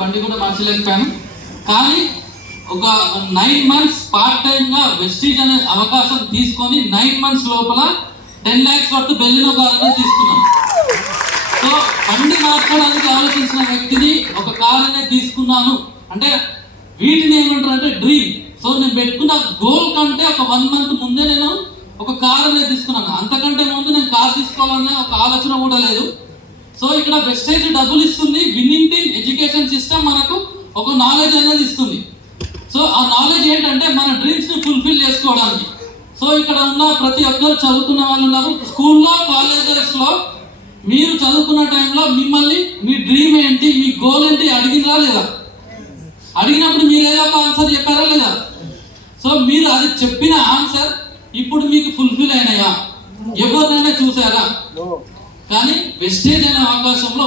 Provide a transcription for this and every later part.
బండి కూడా మార్చలేకపోయాను. కానీ ఒక 9 months పార్ట్ టైం గా వెస్టీజ్ అనే అవకాశం తీసుకొని 9 months లోపల 10 lakhs వర్త్ బెల్లినో కారు తీసుకున్నాను. సో బండి మార్చడానికి ఆలోచించిన వ్యక్తిని ఒక కార్ అనేది తీసుకున్నాను అంటే వీటిని ఏమంటారంటే డ్రీమ్. సో నేను పెట్టుకున్న గోల్ కంటే ఒక 1 month ముందే నేను ఒక కార్ అనేది తీసుకున్నాను. అంతకంటే ముందు నేను కార్ తీసుకోవాలనే ఒక ఆలోచన కూడా లేదు. సో ఇక్కడ వెస్టేజ్ డబ్బులు ఇస్తుంది, విన్నింగ్ టీమ్ ఎడ్యుకేషన్ సిస్టమ్ మనకు ఒక నాలెడ్జ్ అనేది ఇస్తుంది. సో ఆ నాలెడ్జ్ ఏంటంటే మన డ్రీమ్స్ ని ఫుల్ఫిల్ చేసుకోవడానికి. సో ఇక్కడ ఉన్న ప్రతి ఒక్కరు చదువుకున్న వాళ్ళు ఉన్నారు. స్కూల్లో కాలేజెస్ లో మీరు చదువుకున్న టైంలో మిమ్మల్ని మీ డ్రీమ్ ఏంటి, మీ గోల్ ఏంటి అడిగినరా లేదా? అడిగినప్పుడు మీరు ఏదో ఒక ఆన్సర్ చెప్పారా లేదా? సో మీరు అది చెప్పిన ఆన్సర్ ఇప్పుడు మీకు ఫుల్ఫిల్ అయినాయా? ఎవరినైనా చూసారా? కానీ వెస్టేజ్ అనే అవకాశంలో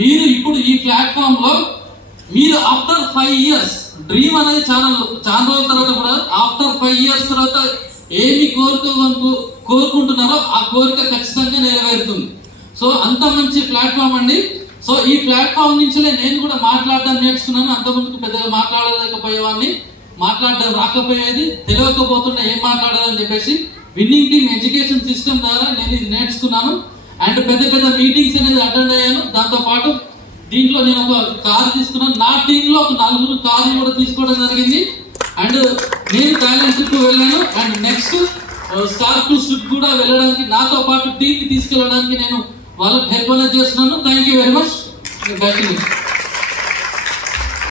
మీరు ఇప్పుడు ఈ ప్లాట్ఫామ్ లో మీరు ఆఫ్టర్ 5 years డ్రీమ్ అనేది చాలా రోజుల తర్వాత కూడా ఆఫ్టర్ 5 years తర్వాత ఏమి కోరుకుంటున్నారో ఆ కోరిక ఖచ్చితంగా నెరవేరుతుంది. సో అంత మంచి ప్లాట్ఫామ్ అండి. సో ఈ ప్లాట్ఫామ్ నుంచి నేను కూడా మాట్లాడడం నేర్చుకున్నాను. అంతకుముందుకు పెద్దగా మాట్లాడలేకపోయేవాడిని, మాట్లాడడం రాకపోయేది, తెలియకపోతుండే ఏం మాట్లాడాలని చెప్పేసి విన్నింగ్ టీమ్ ఎడ్యుకేషన్ సిస్టమ్ ద్వారా నేను ఇది నేర్చుకున్నాను. అండ్ పెద్ద మీటింగ్స్ అనేది అటెండ్ అయ్యాను. దాంతోపాటు దీంట్లో నేను ఒక కారు తీసుకున్నాను. నా టీంలో ఒక 4 కార్లు కూడా తీసుకోవడం జరిగింది. అండ్ నేను థాయిలాండ్ ట్రిప్ వెళ్ళాను. And next star cruise trip కూడా వెళ్ళడానికి నాతో పాటు టీంని తీసుకెళ్ళడానికి నేను వాళ్ళకి హెల్ప్ అనేది చేస్తున్నాను. Thank you very much.